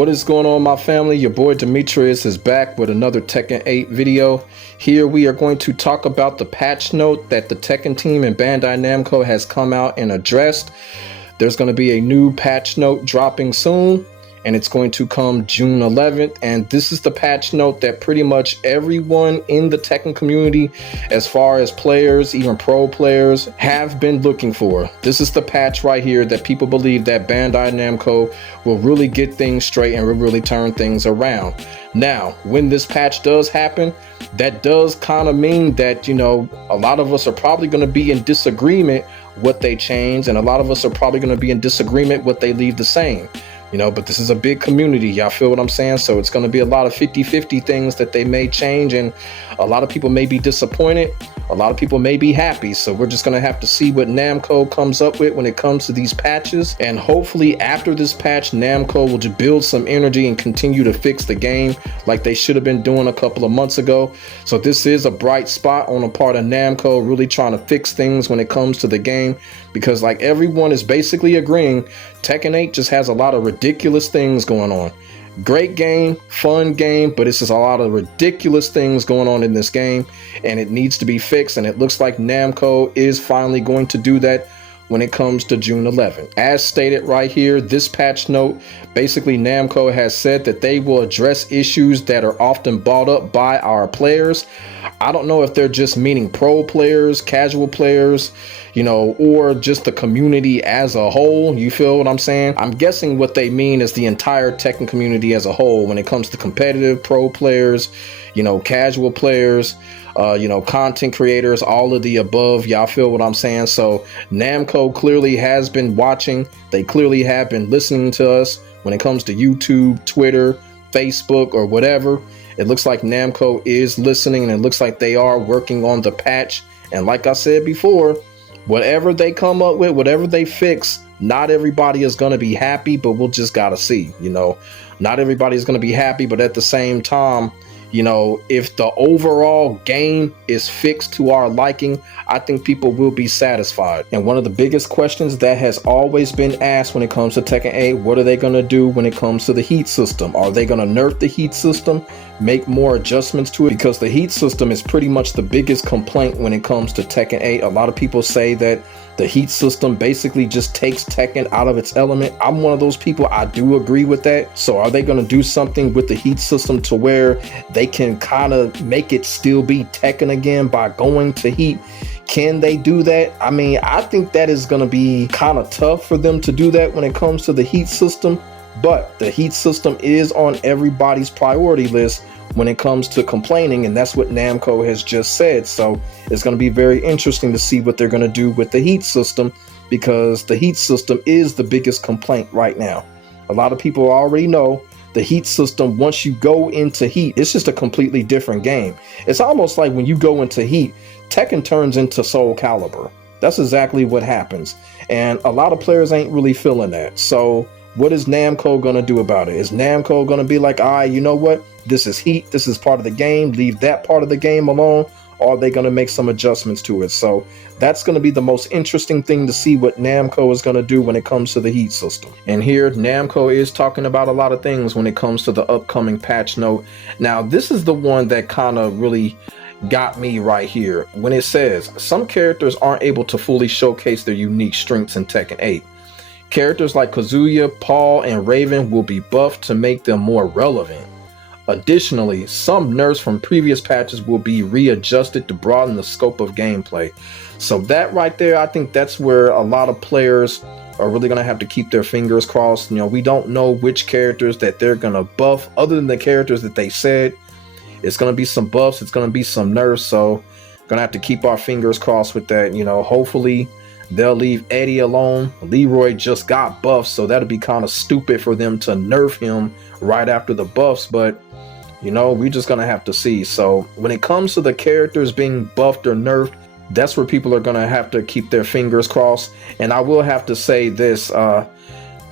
What is going on, my family? Your boy Demetrius is back with another Tekken 8 video. Here we are going to talk about the patch note that the Tekken team and Bandai Namco has come out and addressed. There's going to be a new patch note dropping soon, and it's going to come June 11th. And this is the patch note that pretty much everyone in the Tekken community, as far as players, even pro players, have been looking for. This is the patch right here that people believe that Bandai Namco will really get things straight and will really turn things around. Now, when this patch does happen, that does kind of mean that, you know, a lot of us are probably going to be in disagreement what they change, and a lot of us are probably going to be in disagreement what they leave the same. You know, but this is a big community. Y'all feel what I'm saying? So it's going to be a lot of 50-50 things that they may change, and a lot of people may be disappointed. A lot of people may be happy. So we're just going to have to see what Namco comes up with when it comes to these patches. And hopefully after this patch, Namco will just build some energy and continue to fix the game like they should have been doing a couple of months ago. So this is a bright spot on the part of Namco, really trying to fix things when it comes to the game, because like everyone is basically agreeing, Tekken 8 just has a lot of ridiculous things going on. Great game, fun game, but it's just a lot of ridiculous things going on in this game, and it needs to be fixed. And it looks like Namco is finally going to do that when it comes to June 11th. As stated right here, this patch note, basically Namco has said that they will address issues that are often brought up by our players. I don't know if they're just meaning pro players, casual players, you know, or just the community as a whole. You feel what I'm saying? I'm guessing what they mean is the entire Tekken community as a whole when it comes to competitive pro players, you know, casual players, you know, content creators, all of the above. Y'all feel what I'm saying? So Namco clearly has been watching. They clearly have been listening to us when it comes to YouTube, Twitter, Facebook, or whatever. It looks like Namco is listening, and it looks like they are working on the patch. And like I said before, whatever they come up with, whatever they fix, not everybody is going to be happy, but we'll just got to see. You know, not everybody is going to be happy, but at the same time, you know, if the overall game is fixed to our liking, I think people will be satisfied. And one of the biggest questions that has always been asked when it comes to Tekken 8, what are they going to do when it comes to the heat system? Are they going to nerf the heat system, make more adjustments to it? Because the heat system is pretty much the biggest complaint when it comes to Tekken 8. A lot of people say that the heat system basically just takes Tekken out of its element. I'm one of those people. I do agree with that. So are they going to do something with the heat system to where they can kind of make it still be Tekken again by going to heat? Can they do that? I mean, I think that is going to be kind of tough for them to do that when it comes to the heat system. But the heat system is on everybody's priority list when it comes to complaining, and that's what Namco has just said. So it's going to be very interesting to see what they're going to do with the heat system, because the heat system is the biggest complaint right now. A lot of people already know the heat system. Once you go into heat, it's just a completely different game. It's almost like when you go into heat, Tekken turns into Soul Calibur. That's exactly what happens, and a lot of players ain't really feeling that. So what is Namco going to do about it? Is Namco going to be like, all right, you know what? This is heat. This is part of the game. Leave that part of the game alone. Or are they going to make some adjustments to it? So that's going to be the most interesting thing to see what Namco is going to do when it comes to the heat system. And here Namco is talking about a lot of things when it comes to the upcoming patch note. Now, this is the one that kind of really got me right here when it says some characters aren't able to fully showcase their unique strengths in Tekken 8. Characters like Kazuya, Paul, and Raven will be buffed to make them more relevant. Additionally, some nerfs from previous patches will be readjusted to broaden the scope of gameplay. So that right there, I think that's where a lot of players are really going to have to keep their fingers crossed. You know, we don't know which characters that they're going to buff other than the characters that they said. It's going to be some buffs, it's going to be some nerfs, so going to have to keep our fingers crossed with that. You know, hopefully they'll leave Eddie alone. Leroy just got buffed, so that'll be kind of stupid for them to nerf him right after the buffs, but you know, we're just going to have to see. So when it comes to the characters being buffed or nerfed, that's where people are going to have to keep their fingers crossed. And I will have to say this,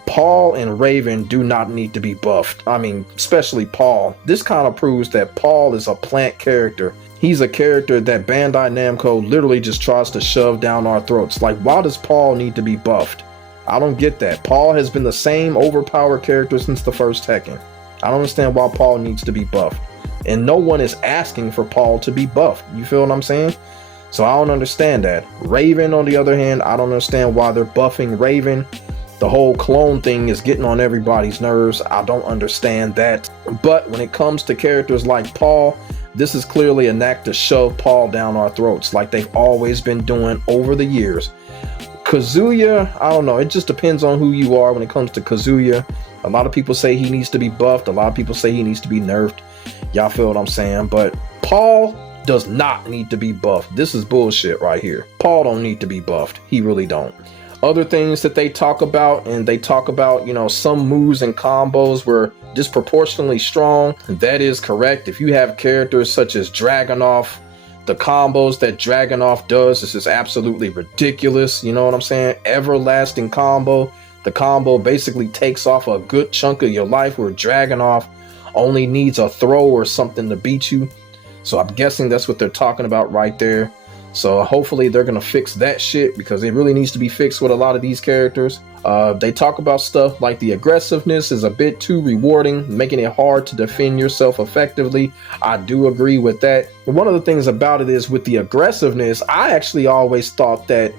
Paul and Raven do not need to be buffed. I mean, especially Paul. This kind of proves that Paul is a plant character. He's a character that Bandai Namco literally just tries to shove down our throats. Like, why does Paul need to be buffed? I don't get that. Paul has been the same overpowered character since the first Tekken. I don't understand why Paul needs to be buffed. And no one is asking for Paul to be buffed. You feel what I'm saying? So I don't understand that. Raven, on the other hand, I don't understand why they're buffing Raven. The whole clone thing is getting on everybody's nerves. I don't understand that. But when it comes to characters like Paul, this is clearly an act to shove Paul down our throats like they've always been doing over the years. Kazuya, I don't know. It just depends on who you are when it comes to Kazuya. A lot of people say he needs to be buffed. A lot of people say he needs to be nerfed. Y'all feel what I'm saying? But Paul does not need to be buffed. This is bullshit right here. Paul don't need to be buffed. He really don't. Other things that they talk about, you know, some moves and combos were disproportionately strong. That is correct. If you have characters such as Dragunov, the combos that Dragunov does, this is absolutely ridiculous. You know what I'm saying? Everlasting combo. The combo basically takes off a good chunk of your life, where Dragunov only needs a throw or something to beat you. So I'm guessing that's what they're talking about right there. So hopefully they're going to fix that shit, because it really needs to be fixed with a lot of these characters. They talk about stuff like the aggressiveness is a bit too rewarding, making it hard to defend yourself effectively. I do agree with that. And one of the things about it is with the aggressiveness, I actually always thought that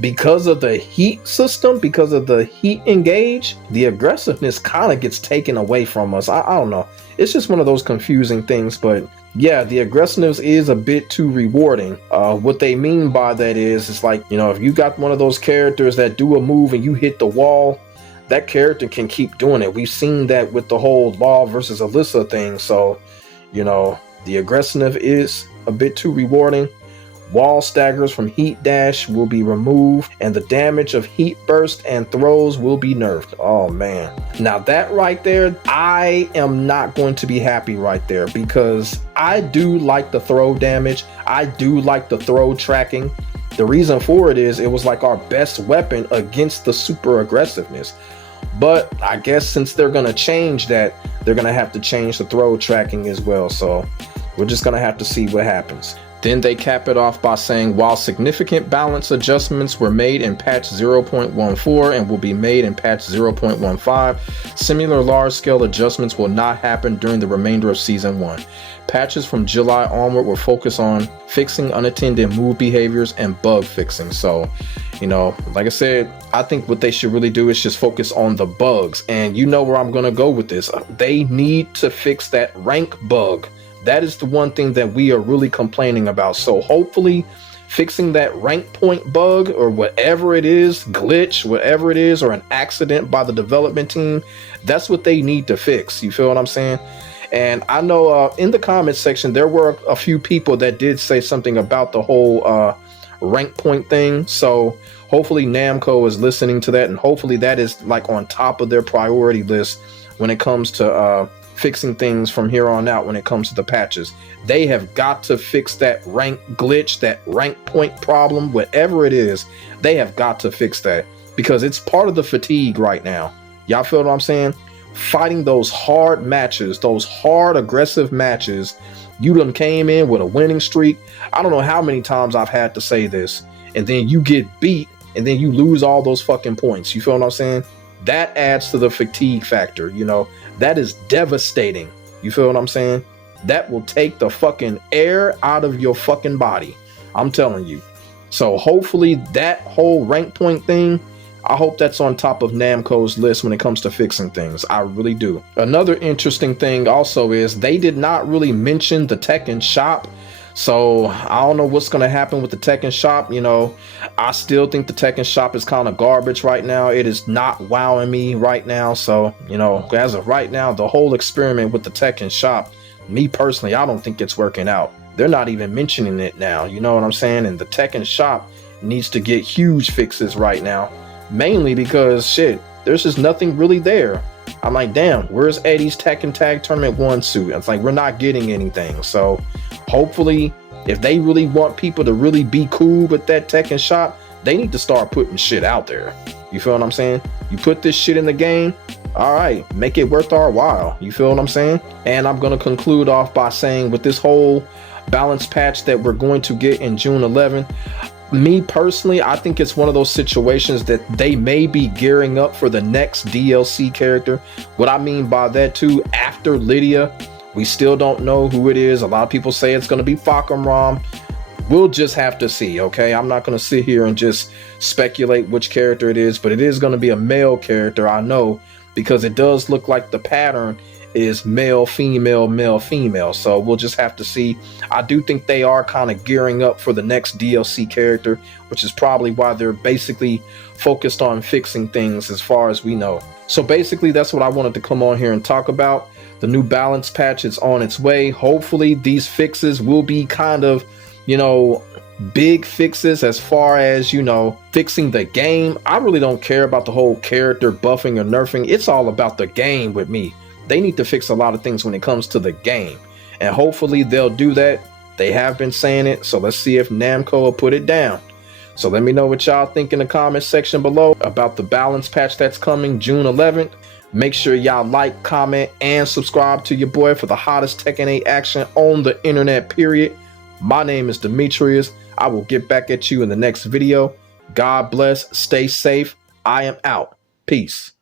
because of the heat system, because of the heat engage, the aggressiveness kind of gets taken away from us. I don't know. It's just one of those confusing things, but yeah, the aggressiveness is a bit too rewarding. What they mean by that is, it's like, you know, if you got one of those characters that do a move and you hit the wall, that character can keep doing it. We've seen that with the whole Law versus Alyssa thing. So, you know, the aggressiveness is a bit too rewarding. Wall staggers from heat dash will be removed, and the damage of heat burst and throws will be nerfed. Oh man. Now that right there, I am not going to be happy right there, because I do like the throw damage. I do like the throw tracking. The reason for it is it was like our best weapon against the super aggressiveness. But I guess since they're going to change that, they're going to have to change the throw tracking as well. So we're just going to have to see what happens. Then they cap it off by saying, while significant balance adjustments were made in patch 0.14 and will be made in patch 0.15, similar large-scale adjustments will not happen during the remainder of Season 1. Patches from July onward will focus on fixing unattended move behaviors and bug fixing. So, you know, like I said, I think what they should really do is just focus on the bugs. And you know where I'm going to go with this. They need to fix that rank bug. That is the one thing that we are really complaining about. So hopefully fixing that rank point bug, or whatever it is, glitch, whatever it is, or an accident by the development team, that's what they need to fix. You feel what I'm saying? And I know in the comments section, there were a few people that did say something about the whole rank point thing. So hopefully Namco is listening to that, and hopefully that is like on top of their priority list when it comes to fixing things from here on out. When it comes to the patches, they have got to fix that rank glitch, that rank point problem, whatever it is. They have got to fix that, because it's part of the fatigue right now. Y'all feel what I'm saying? Fighting those hard matches, those hard aggressive matches. You done came in with a winning streak. I don't know how many times I've had to say this, and then you get beat, and then you lose all those fucking points. You feel what I'm saying? That adds to the fatigue factor. You know, that is devastating. You feel what I'm saying? That will take the fucking air out of your fucking body. I'm telling you. So hopefully that whole rank point thing, I hope that's on top of Namco's list when it comes to fixing things. I really do. Another interesting thing also is they did not really mention the Tekken shop. So I don't know what's going to happen with the Tekken shop. You know, I still think the Tekken shop is kind of garbage right now. It is not wowing me right now. So, you know, as of right now, the whole experiment with the Tekken shop, me personally, I don't think it's working out. They're not even mentioning it now. You know what I'm saying? And the Tekken shop needs to get huge fixes right now, mainly because shit, there's just nothing really there. I'm like, damn, where's Eddie's Tekken Tag Tournament 1 suit? It's like, we're not getting anything. So hopefully, if they really want people to really be cool with that Tekken shop, they need to start putting shit out there. You feel what I'm saying? You put this shit in the game, all right, make it worth our while. You feel what I'm saying? And I'm going to conclude off by saying, with this whole balance patch that we're going to get in June 11th, Me personally, I think it's one of those situations that they may be gearing up for the next DLC character. What I mean by that too, after Lydia, we still don't know who it is. A lot of people say it's going to be Ram. We'll just have to see, okay? I'm not going to sit here and just speculate which character it is, but it is going to be a male character, I know, because it does look like the pattern is male, female, male, female. So we'll just have to see. I do think they are kind of gearing up for the next DLC character, which is probably why they're basically focused on fixing things as far as we know. So basically, that's what I wanted to come on here and talk about. The new balance patch is on its way. Hopefully, these fixes will be kind of, you know, big fixes as far as, you know, fixing the game. I really don't care about the whole character buffing or nerfing. It's all about the game with me. They need to fix a lot of things when it comes to the game, and hopefully they'll do that. They have been saying it, so let's see if Namco will put it down. So let me know what y'all think in the comment section below about the balance patch that's coming June 11th. Make sure y'all like, comment, and subscribe to your boy for the hottest Tekken 8 action on the internet, period. My name is Demetrius. I will get back at you in the next video. God bless. Stay safe. I am out. Peace.